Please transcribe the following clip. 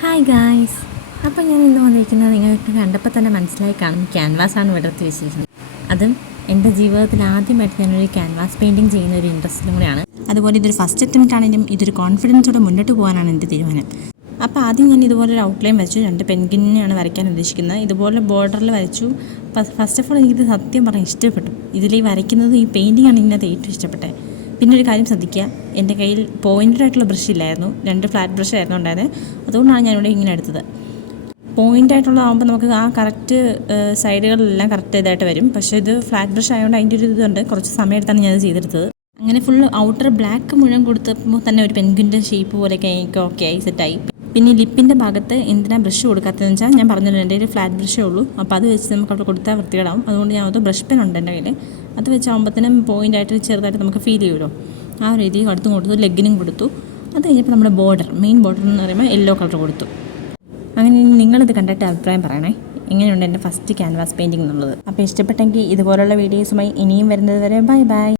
Hi guys. അപ്പോൾ ഞാൻ ഇന്ന് വന്നിരിക്കുന്നത് നിങ്ങൾക്ക് കണ്ടപ്പോൾ തന്നെ മനസ്സിലായി കാണും, ക്യാൻവാസാണ് വിടർത്തി വെച്ചിരിക്കുന്നത്. അതും എൻ്റെ ജീവിതത്തിൽ ആദ്യമായിട്ട് ഞാനൊരു ക്യാൻവാസ് പെയിൻറ്റിങ് ചെയ്യുന്ന ഒരു ഇൻട്രസ്റ്റിലും കൂടെയാണ്. അതുപോലെ ഇതൊരു ഫസ്റ്റ് അറ്റംപ്റ്റ് ആണെങ്കിലും ഇതൊരു കോൺഫിഡൻസോടെ മുന്നോട്ട് പോകാനാണ് എൻ്റെ തീരുമാനം. അപ്പോൾ ആദ്യം ഞാൻ ഇതുപോലെ ഔട്ട്ലൈൻ വരച്ചു. 2 പെൻഗ്വിനെയാണ് വരയ്ക്കാൻ ഉദ്ദേശിക്കുന്നത്. ഇതുപോലെ ബോർഡറിൽ വരച്ചു. ഫസ്റ്റ് ഓഫ് ഓൾ എനിക്കിത് സത്യം പറഞ്ഞാൽ ഇഷ്ടപ്പെട്ടു. ഇതിൽ ഈ വരയ്ക്കുന്നത് ഈ പെയിൻറ്റിംഗ് ആണ് ഇതിനകത്ത് ഏറ്റവും ഇഷ്ടപ്പെട്ടത്. പിന്നെ ഒരു കാര്യം ശ്രദ്ധിക്കുക, എൻ്റെ കയ്യിൽ പോയിൻറ്റഡ് ആയിട്ടുള്ള ബ്രഷ് ഇല്ലായിരുന്നു, 2 ഫ്ലാറ്റ് ബ്രഷ് ആയിരുന്നു ഉണ്ടായത്. അതുകൊണ്ടാണ് ഞാനിവിടെ ഇങ്ങനെ എടുത്തത്. പോയിൻ്റ് ആയിട്ടുള്ളതാകുമ്പോൾ നമുക്ക് ആ കറക്റ്റ് സൈഡുകളിലെല്ലാം കറക്റ്റ് ഇതായിട്ട് വരും. പക്ഷേ ഇത് ഫ്ലാറ്റ് ബ്രഷ് ആയതുകൊണ്ട് അതിൻ്റെ ഒരു ഇതുണ്ട്, കുറച്ച് സമയം എടുത്താണ് ഞാനത് ചെയ്തെടുത്തത്. അങ്ങനെ ഫുൾ ഔട്ടർ ബ്ലാക്ക് മുഴുവൻ കൊടുത്തപ്പോൾ തന്നെ ഒരു പെൻഗ്വിൻ്റെ ഷേപ്പ് പോലെയൊക്കെ എനിക്ക് ഓക്കെ ആയി, സെറ്റായി. പിന്നെ ലിപ്പിൻ്റെ ഭാഗത്ത് എന്തിനാണ് ബ്രഷ് കൊടുക്കാത്തതെന്ന് വെച്ചാൽ, ഞാൻ പറഞ്ഞല്ലോ എൻ്റെ ഒരു ഫ്ലാറ്റ് ബ്രഷേ ഉള്ളൂ. അപ്പോൾ അത് വെച്ച് നമുക്ക് അവിടെ കൊടുത്താൽ വൃത്തികേടാവും. അതുകൊണ്ട് ഞാൻ അത് ബ്രഷ് പെൻ ഉണ്ട് എൻ്റെ കയ്യിൽ. അത് വെച്ചാകുമ്പോഴത്തേനും പോയിൻ്റായിട്ട് ചെറുതായിട്ട് നമുക്ക് ഫീൽ ചെയ്യുമല്ലോ. ആ ഒരു രീതി അടുത്തും കൊടുത്തു, ലെഗിനും കൊടുത്തു. അത് കഴിഞ്ഞപ്പോൾ നമ്മുടെ മെയിൻ ബോർഡർ എന്ന് പറയുമ്പോൾ യെല്ലോ കളർ കൊടുത്തു. അങ്ങനെ നിങ്ങളിത് കണ്ടിട്ട് അഭിപ്രായം പറയണേ, എങ്ങനെയുണ്ട് എൻ്റെ ഫസ്റ്റ് ക്യാൻവാസ് പെയിൻറ്റിംഗ് എന്നുള്ളത്. അപ്പോൾ ഇഷ്ടപ്പെട്ടെങ്കിൽ ഇതുപോലുള്ള വീഡിയോസുമായി ഇനിയും വരുന്നത് വരെ ബൈ ബൈ.